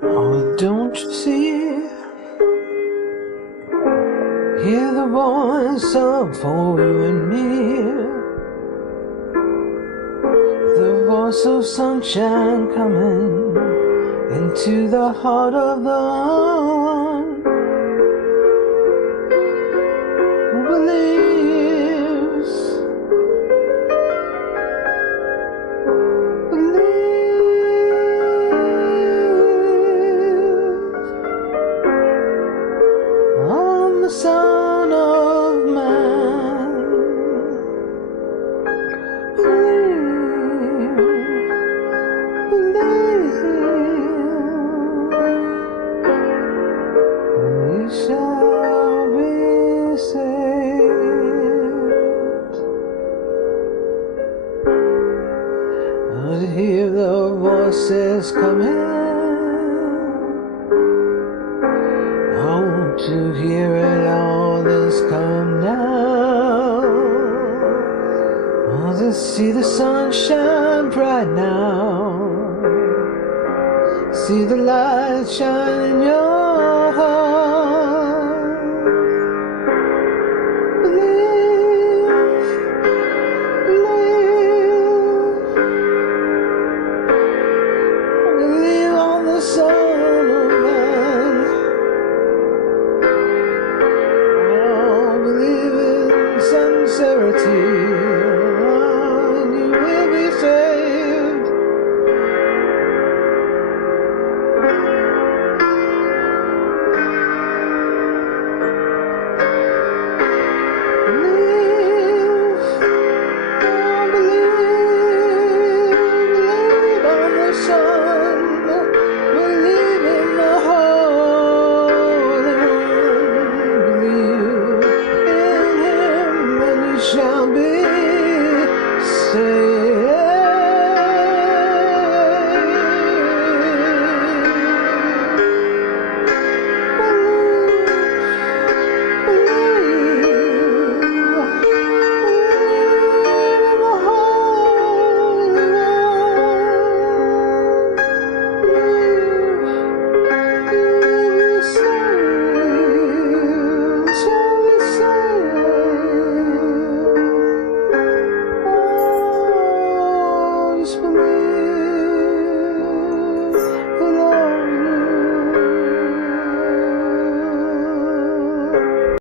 Oh, don't you see? Hear the voice of for you and me. The voice of sunshine coming into the heart of the one who believes. On the Son of Man. Believe, and you shall be saved. Oh, to hear the voices coming. To hear it all this come now. Oh, to see the sun shine bright now. See the light shine in your